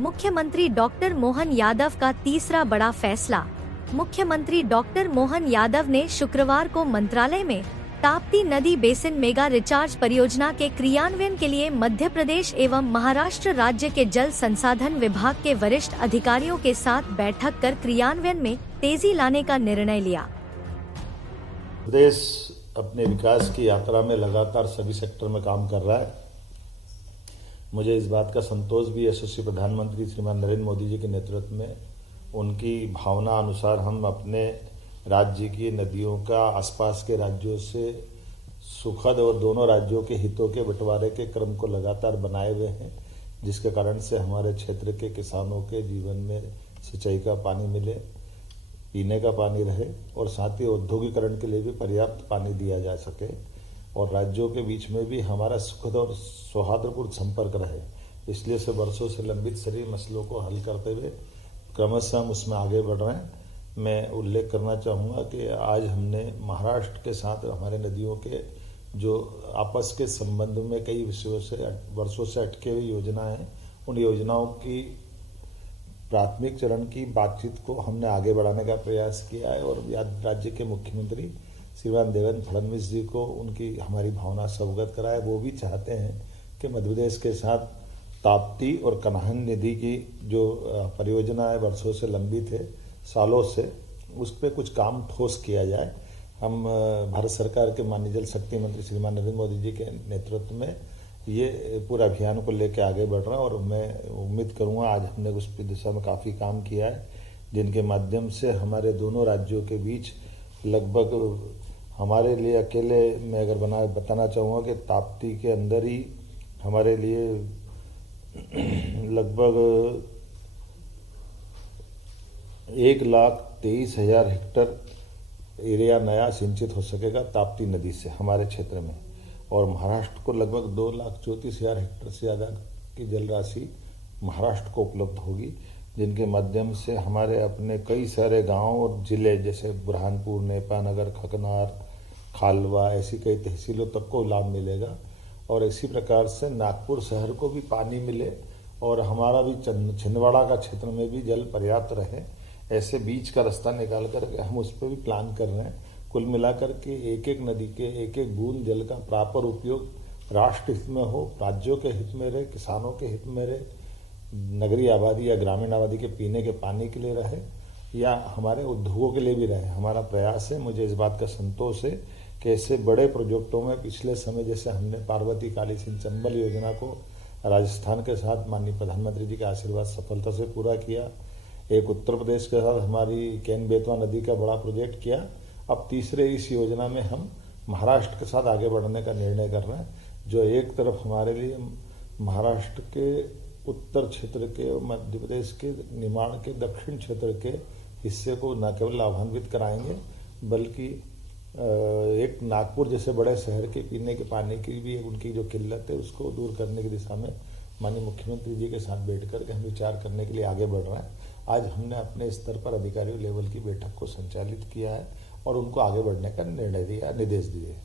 मुख्यमंत्री डॉक्टर मोहन यादव का तीसरा बड़ा फैसला। मुख्यमंत्री डॉक्टर मोहन यादव ने शुक्रवार को मंत्रालय में ताप्ती नदी बेसिन मेगा रिचार्ज परियोजना के क्रियान्वयन के लिए मध्य प्रदेश एवं महाराष्ट्र राज्य के जल संसाधन विभाग के वरिष्ठ अधिकारियों के साथ बैठक कर क्रियान्वयन में तेजी लाने का निर्णय लिया। प्रदेश अपने विकास की यात्रा में लगातार सभी सेक्टर में काम कर रहा है। मुझे इस बात का संतोष भी यशस्वी प्रधानमंत्री श्रीमान नरेंद्र मोदी जी के नेतृत्व में उनकी भावना अनुसार हम अपने राज्य की नदियों का आसपास के राज्यों से सुखद और दोनों राज्यों के हितों के बंटवारे के क्रम को लगातार बनाए हुए हैं, जिसके कारण से हमारे क्षेत्र के किसानों के जीवन में सिंचाई का पानी मिले, पीने का पानी रहे और साथ ही औद्योगिकरण के लिए भी पर्याप्त पानी दिया जा सके और राज्यों के बीच में भी हमारा सुखद और सौहार्दपूर्ण संपर्क रहे। इसलिए से वर्षों से लंबित सभी मसलों को हल करते हुए क्रमशः हम उसमें आगे बढ़ रहे हैं। मैं उल्लेख करना चाहूँगा कि आज हमने महाराष्ट्र के साथ हमारे नदियों के जो आपस के संबंध में कई विषयों से वर्षों से अटके हुई योजनाएं हैं, उन योजनाओं की प्राथमिक चरण की बातचीत को हमने आगे बढ़ाने का प्रयास किया है और राज्य के मुख्यमंत्री श्रीमान देवेंद्र फडणवीस जी को उनकी हमारी भावना से अवगत कराए। वो भी चाहते हैं कि मध्य प्रदेश के साथ ताप्ती और कन्हान नदी की जो परियोजना है वर्षों से लंबित है, सालों से, उस पर कुछ काम ठोस किया जाए। हम भारत सरकार के माननीय जल शक्ति मंत्री श्रीमान नरेंद्र मोदी जी के नेतृत्व में ये पूरा अभियान को लेकर आगे बढ़ रहा है और मैं उम्मीद करूँगा आज हमने उस दिशा में काफ़ी काम किया है, जिनके माध्यम से हमारे दोनों राज्यों के बीच लगभग हमारे लिए अकेले मैं अगर बताना चाहूँगा कि ताप्ती के अंदर ही हमारे लिए लगभग 1,23,000 हेक्टर एरिया नया सिंचित हो सकेगा ताप्ती नदी से हमारे क्षेत्र में, और महाराष्ट्र को लगभग 2,34,000 हेक्टर से ज़्यादा की जल राशि महाराष्ट्र को उपलब्ध होगी, जिनके माध्यम से हमारे अपने कई सारे गांव और जिले जैसे बुरहानपुर, नेपानगर, खकनार, खालवा, ऐसी कई तहसीलों तक को लाभ मिलेगा और इसी प्रकार से नागपुर शहर को भी पानी मिले और हमारा भी छिंदवाड़ा का क्षेत्र में भी जल पर्याप्त रहे। ऐसे बीच का रास्ता निकाल कर हम उस पर भी प्लान कर रहे हैं। कुल मिलाकर के एक एक नदी के एक एक बूंद जल का प्रॉपर उपयोग राष्ट्र हित में हो, राज्यों के हित में रहे, किसानों के हित में रहे, नगरीय आबादी या ग्रामीण आबादी के पीने के पानी के लिए रहे या हमारे उद्योगों के लिए भी रहे। हमारा प्रयास है। मुझे इस बात का संतोष है कि ऐसे बड़े प्रोजेक्टों में पिछले समय जैसे हमने पार्वती काली सिंह चंबल योजना को राजस्थान के साथ माननीय प्रधानमंत्री जी के आशीर्वाद सफलता से पूरा किया, एक उत्तर प्रदेश के साथ हमारी केन बेतवा नदी का बड़ा प्रोजेक्ट किया, अब तीसरे इस योजना में हम महाराष्ट्र के साथ आगे बढ़ने का निर्णय कर रहे हैं, जो एक तरफ हमारे लिए महाराष्ट्र के उत्तर क्षेत्र के और मध्य प्रदेश के निमाड़ के दक्षिण क्षेत्र के हिस्से को न केवल लाभान्वित कराएंगे बल्कि एक नागपुर जैसे बड़े शहर के पीने के पानी की भी उनकी जो किल्लत है उसको दूर करने की दिशा में माननीय मुख्यमंत्री जी के साथ बैठ करके हम विचार करने के लिए आगे बढ़ रहे हैं। आज हमने अपने स्तर पर अधिकारियों लेवल की बैठक को संचालित किया है और उनको आगे बढ़ने का निर्देश दिए।